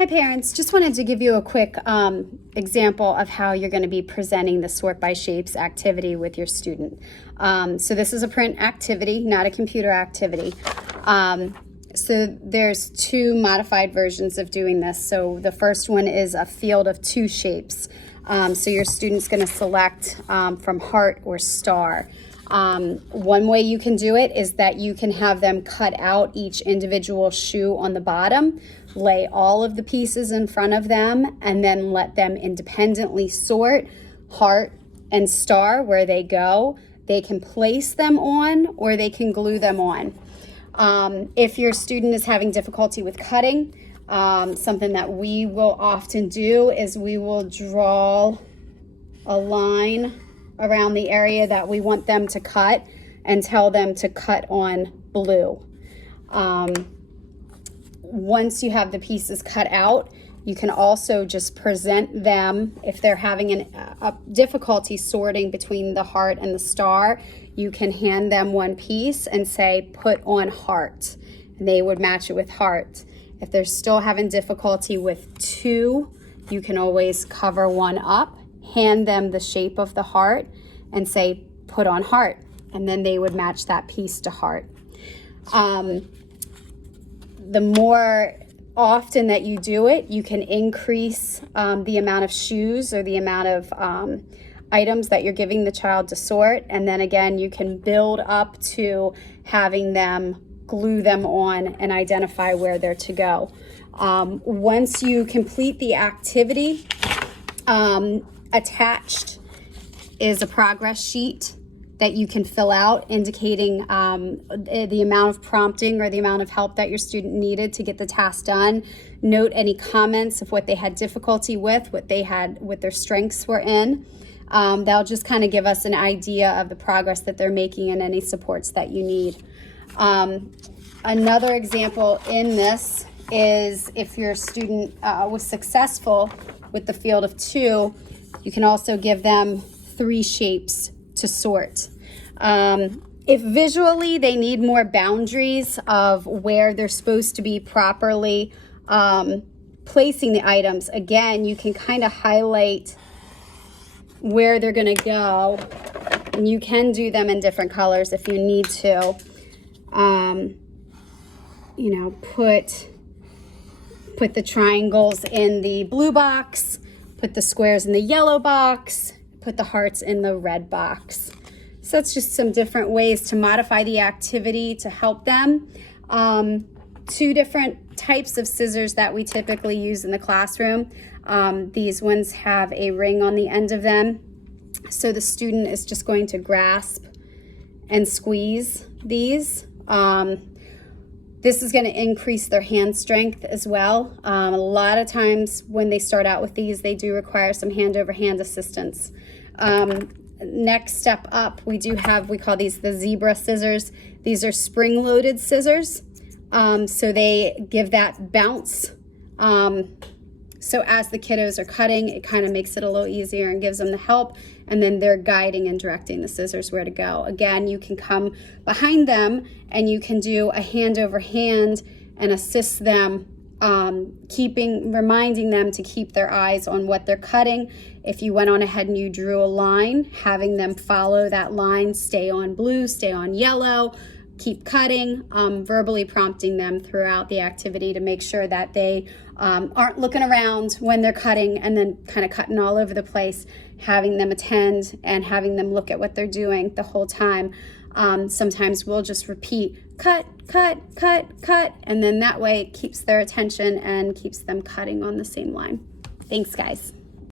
Hi parents, just wanted to give you a quick example of how you're going to be presenting the Sort by Shapes activity with your student. So this is a print activity, not a computer activity. So there's two modified versions of doing this. So the first one is a field of two shapes. So your student's going to select from heart or star. One way you can do it is that you can have them cut out each individual shoe on the bottom, lay all of the pieces in front of them, and then let them independently sort heart and star where they go. They can place them on or they can glue them on. If your student is having difficulty with cutting, something that we will often do is we will draw a line around the area that we want them to cut and tell them to cut on blue. Once you have the pieces cut out, you can also just present them. If they're having a difficulty sorting between the heart and the star, you can hand them one piece and say, put on heart. And they would match it with heart. If they're still having difficulty with two, you can always cover one up, hand them the shape of the heart, and say, put on heart. And then they would match that piece to heart. The more often that you do it, you can increase the amount of shoes or the amount of items that you're giving the child to sort. And then again, you can build up to having them glue them on and identify where they're to go. Once you complete the activity, attached is a progress sheet that you can fill out indicating the amount of prompting or the amount of help that your student needed to get the task done. Note any comments of what they had difficulty with, what their strengths were in. That'll just kind of give us an idea of the progress that they're making and any supports that you need. Another example in this is if your student was successful with the field of two, you can also give them 3 shapes to sort. If visually they need more boundaries of where they're supposed to be properly placing the items, again, you can kind of highlight where they're going to go. And you can do them in different colors if you need to. Put the triangles in the blue box, put the squares in the yellow box, put the hearts in the red box. So that's just some different ways to modify the activity to help them. 2 different types of scissors that we typically use in the classroom. These ones have a ring on the end of them. So the student is just going to grasp and squeeze these. This is going to increase their hand strength as well. A lot of times when they start out with these, they do require some hand-over-hand assistance. Next step up, we call these the zebra scissors. These are spring-loaded scissors, so they give that bounce. So as the kiddos are cutting, it kind of makes it a little easier and gives them the help, and then they're guiding and directing the scissors where to go. Again, you can come behind them and you can do a hand over hand and assist them, reminding them to keep their eyes on what they're cutting. If you went on ahead and you drew a line, having them follow that line, stay on blue, stay on yellow, keep cutting, verbally prompting them throughout the activity to make sure that they aren't looking around when they're cutting and then kind of cutting all over the place, having them attend and having them look at what they're doing the whole time. Sometimes we'll just repeat, cut, cut, cut, cut, and then that way it keeps their attention and keeps them cutting on the same line. Thanks, guys.